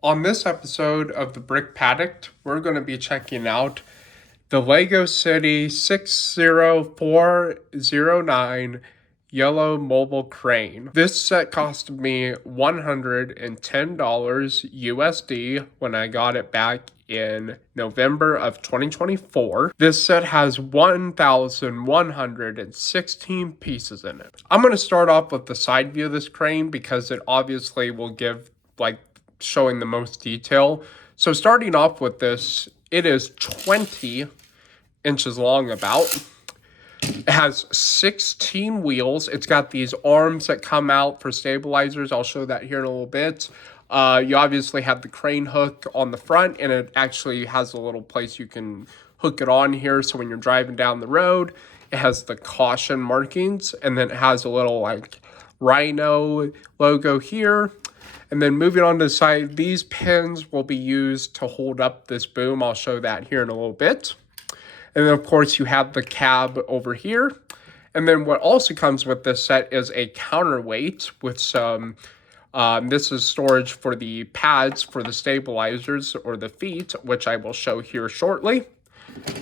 On this episode of the Brick Paddock, we're going to be checking out the Lego City 60409 Yellow Mobile Crane. This set cost me $110 USD when I got it back in November of 2024. This set has 1,116 pieces in it. I'm going to start off with the side view of this crane because it obviously will give showing the most detail. So starting off with this, it is 20 inches long about. It has 16 wheels. It's got these arms that come out for stabilizers. I'll show that here in a little bit. You obviously have the crane hook on the front, and it actually has a little place you can hook it on here. So when you're driving down the road, it has the caution markings, and then it has a little Rhino logo here. And then moving on to the side, these pins will be used to hold up this boom. I'll show that here in a little bit. And then, of course, you have the cab over here. And then what also comes with this set is a counterweight with some, this is storage for the pads for the stabilizers or the feet, which I will show here shortly.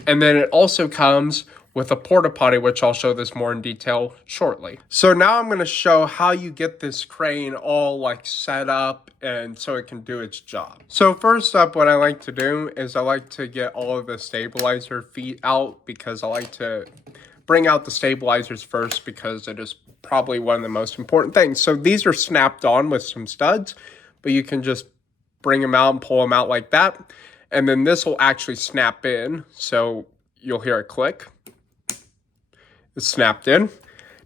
And then it also comes with a porta potty, which I'll show this more in detail shortly. So now I'm going to show how you get this crane all set up and so it can do its job. So first up, what I like to do is I like to get all of the stabilizer feet out because I like to bring out the stabilizers first because it is probably one of the most important things. So these are snapped on with some studs, but you can just bring them out and pull them out like that. And then this will actually snap in. So you'll hear it click. It's snapped in.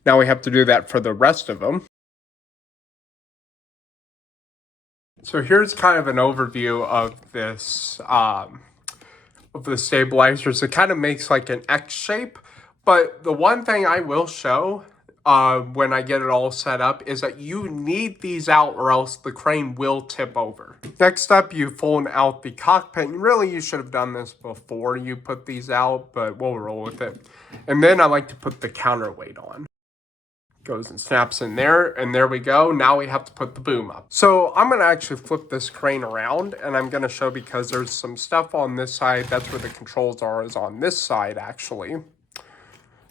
Now we have to do that for the rest of them. So here's kind of an overview of this, of the stabilizers. It kind of makes like an X shape, but the one thing I will show when I get it all set up is that you need these out or else the crane will tip over. Next up, you fold out the cockpit. And really, you should have done this before you put these out, but we'll roll with it. And then I like to put the counterweight on. Goes and snaps in there, and there we go. Now we have to put the boom up. So I'm going to actually flip this crane around, and I'm going to show because there's some stuff on this side. That's where the controls are, is on this side, actually.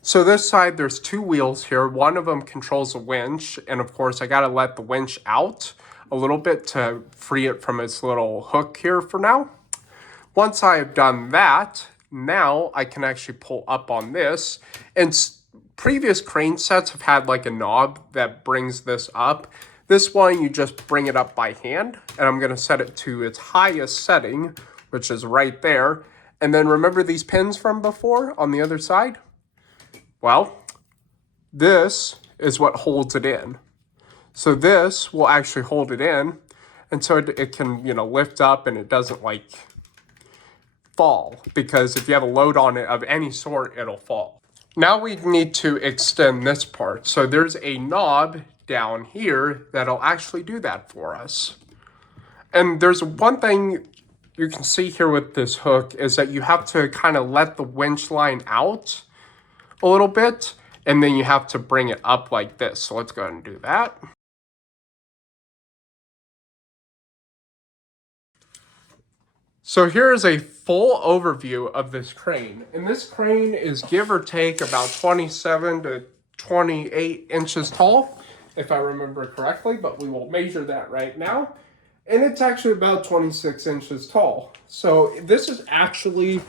So this side, there's two wheels here. One of them controls a winch, and of course, I got to let the winch out a little bit to free it from its little hook here for now. Once I have done that, now I can actually pull up on this. And previous crane sets have had like a knob that brings this up. This one, you just bring it up by hand, and I'm going to set it to its highest setting, which is right there. And then remember these pins from before on the other side? Well, this is what holds it in. So this will actually hold it in, and so it can, lift up and it doesn't fall, because if you have a load on it of any sort, it'll fall. Now we need to extend this part. So there's a knob down here that'll actually do that for us. And there's one thing you can see here with this hook is that you have to kind of let the winch line out a little bit, and then you have to bring it up like this. So let's go ahead and do that. So here's a full overview of this crane. And this crane is give or take about 27 to 28 inches tall, if I remember correctly, but we will measure that right now. And it's actually about 26 inches tall. So this is actually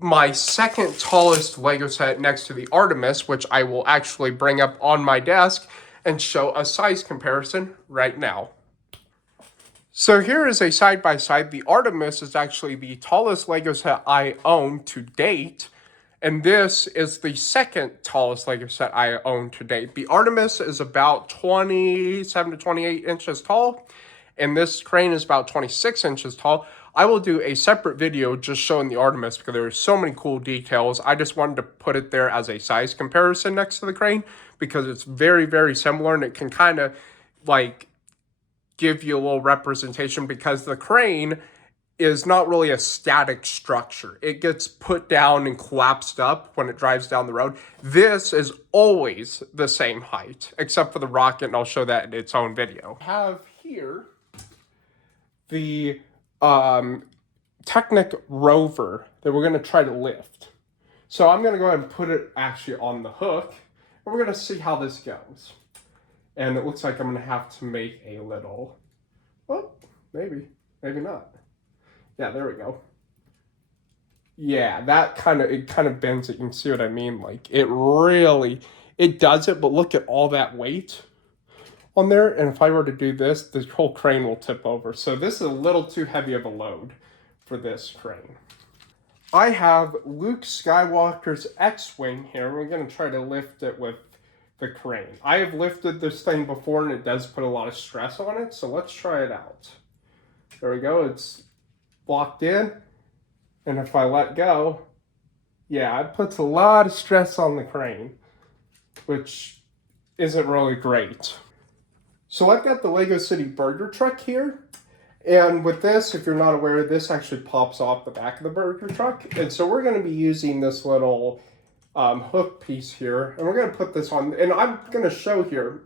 my second tallest Lego set next to the Artemis, which I will actually bring up on my desk and show a size comparison right now. So here is a side-by-side. The Artemis is actually the tallest Lego set I own to date, and this is the second tallest Lego set I own to date. The Artemis is about 27 to 28 inches tall, and this crane is about 26 inches tall. I will do a separate video just showing the Artemis because there are so many cool details. I just wanted to put it there as a size comparison next to the crane because it's very, very similar, and it can kind of give you a little representation because the crane is not really a static structure. It gets put down and collapsed up when it drives down the road. This is always the same height, except for the rocket, and I'll show that in its own video. I have here the Technic rover that we're going to try to lift. So I'm going to go ahead and put it actually on the hook, and we're going to see how this goes. And it looks like I'm going to have to make a little, oh, maybe not. Yeah, there we go. Yeah, that it kind of bends it. You can see what I mean? Like, it does it, but look at all that weight on there. And if I were to do this, the whole crane will tip over. So this is a little too heavy of a load for this crane. I have Luke Skywalker's X-Wing here. We're going to try to lift it with the crane. I have lifted this thing before, and it does put a lot of stress on it. So let's try it out. There we go. It's locked in. And if I let go, yeah, it puts a lot of stress on the crane, which isn't really great. So I've got the Lego City burger truck here. And with this, if you're not aware, this actually pops off the back of the burger truck. And so we're going to be using this little hook piece here. And we're going to put this on. And I'm going to show here.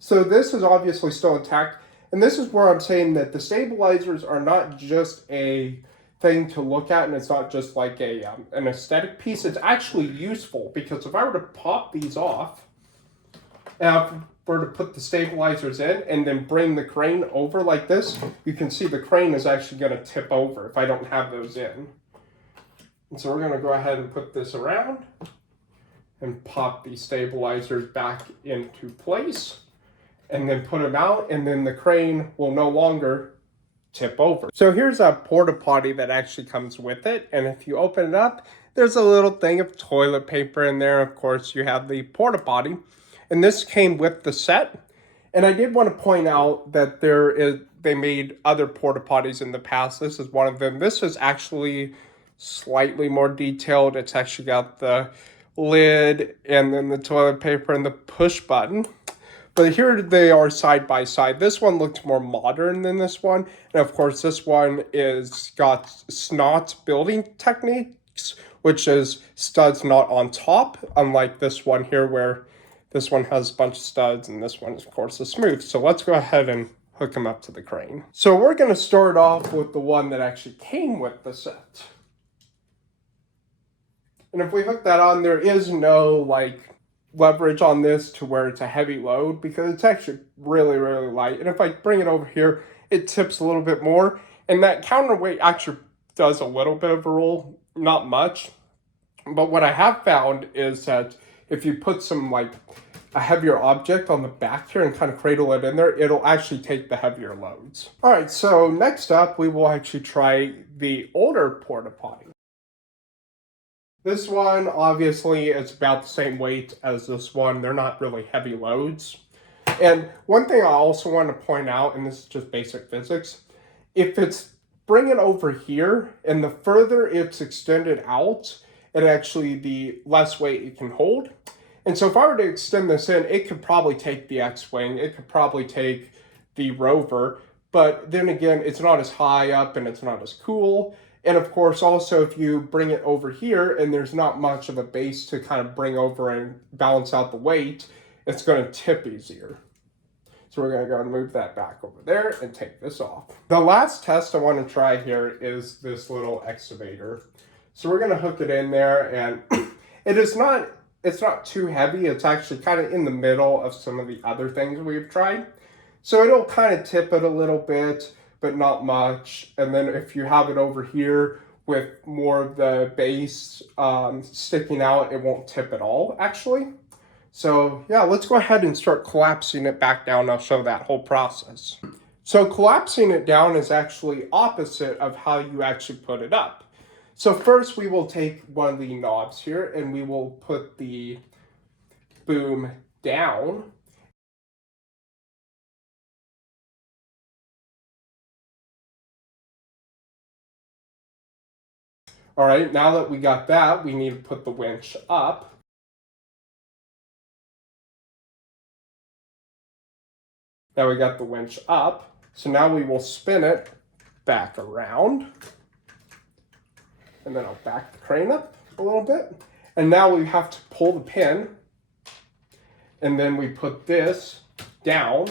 So this is obviously still intact. And this is where I'm saying that the stabilizers are not just a thing to look at, and it's not just like an aesthetic piece. It's actually useful, because if I were to pop these off, and if I were to put the stabilizers in and then bring the crane over like this, you can see the crane is actually going to tip over if I don't have those in. And so we're going to go ahead and put this around and pop these stabilizers back into place, and then put them out, and then the crane will no longer tip over. So here's a porta potty that actually comes with it, and if you open it up, there's a little thing of toilet paper in there. Of course, you have the porta potty, and this came with the set. And I did want to point out that they made other porta potties in the past. This is one of them. This is actually slightly more detailed. It's actually got the lid and then the toilet paper and the push button. But here they are side by side. This one looks more modern than this one. And of course, this one is got snot building techniques, which is studs not on top, unlike this one here, where this one has a bunch of studs and this one, of course, is smooth. So let's go ahead and hook them up to the crane. So we're going to start off with the one that actually came with the set. And if we hook that on, there is no leverage on this to where it's a heavy load, because it's actually really light. And if I bring it over here, it tips a little bit more, and that counterweight actually does a little bit of a roll, not much. But what I have found is that if you put some a heavier object on the back here and kind of cradle it in there, it'll actually take the heavier loads. All right, so next up we will actually try the older porta potty. This one, obviously, is about the same weight as this one. They're not really heavy loads. And one thing I also want to point out, and this is just basic physics, if it's bring it over here, and the further it's extended out, the less weight it can hold. And so if I were to extend this in, it could probably take the X-Wing, it could probably take the rover, but then again, it's not as high up and it's not as cool. And of course, also, if you bring it over here and there's not much of a base to kind of bring over and balance out the weight, it's going to tip easier. So we're going to go and move that back over there and take this off. The last test I want to try here is this little excavator. So we're going to hook it in there, and it's not too heavy. It's actually kind of in the middle of some of the other things we've tried. So it'll kind of tip it a little bit, but not much. And then if you have it over here with more of the base sticking out, it won't tip at all, actually. So yeah, let's go ahead and start collapsing it back down. I'll show that whole process. So collapsing it down is actually opposite of how you actually put it up. So first we will take one of the knobs here and we will put the boom down. All right, now that we got that, we need to put the winch up. Now we got the winch up, so now we will spin it back around. And then I'll back the crane up a little bit. And now we have to pull the pin, and then we put this down,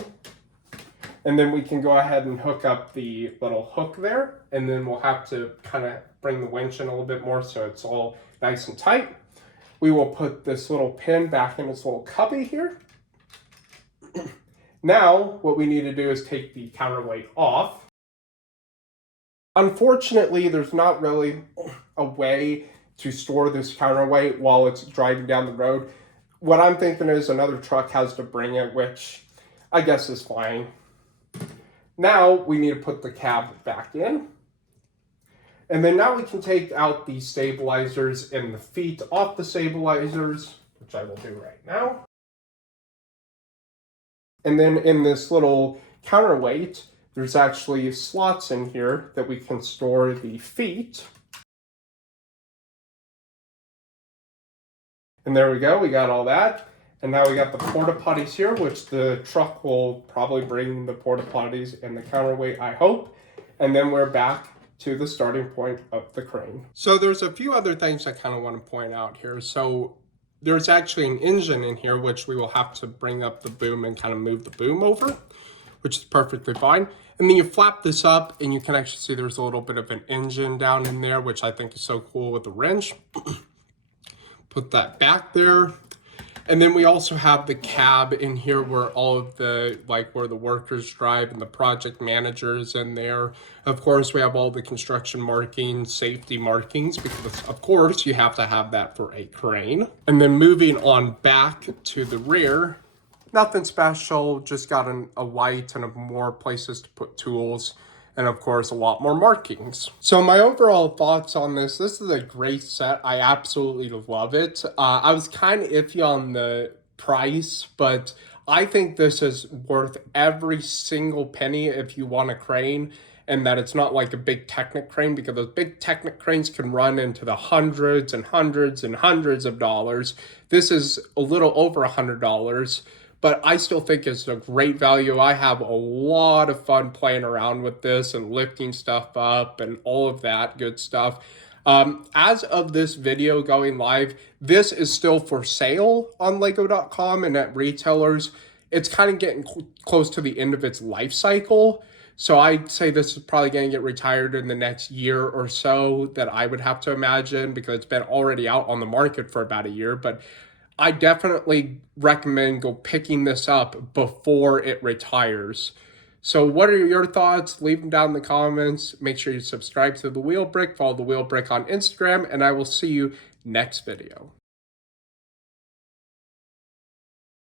And then we can go ahead and hook up the little hook there, and then we'll have to kind of bring the winch in a little bit more so it's all nice and tight. We will put this little pin back in its little cubby here. Now, what we need to do is take the counterweight off. Unfortunately, there's not really a way to store this counterweight while it's driving down the road. What I'm thinking is another truck has to bring it, which I guess is fine. Now we need to put the cab back in. And then now we can take out the stabilizers and the feet off the stabilizers, which I will do right now. And then in this little counterweight, there's actually slots in here that we can store the feet. And there we go, we got all that. And now we got the porta potties here, which the truck will probably bring the porta potties and the counterweight, I hope. And then we're back to the starting point of the crane. So there's a few other things I kind of want to point out here. So there's actually an engine in here, which we will have to bring up the boom and kind of move the boom over, which is perfectly fine. And then you flap this up and you can actually see there's a little bit of an engine down in there, which I think is so cool with the wrench. Put that back there. And then we also have the cab in here where all of the, like where the workers drive and the project managers in there. Of course, we have all the construction markings, safety markings, because of course you have to have that for a crane. And then moving on back to the rear, nothing special, just got a light and more places to put tools. And of course, a lot more markings. So my overall thoughts on this is a great set. I absolutely love it. I was kind of iffy on the price, but I think this is worth every single penny if you want a crane, and that it's not like a big Technic crane, because those big Technic cranes can run into the hundreds and hundreds and hundreds of dollars. This is a little over $100. But I still think it's a great value. I have a lot of fun playing around with this and lifting stuff up and all of that good stuff. As of this video going live, this is still for sale on lego.com and at retailers. It's kind of getting close to the end of its life cycle. So I'd say this is probably going to get retired in the next year or so, that I would have to imagine, because it's been already out on the market for about a year. But I definitely recommend go picking this up before it retires. So what are your thoughts? Leave them down in the comments. Make sure you subscribe to The Wheel Brick, follow The Wheel Brick on Instagram, and I will see you next video.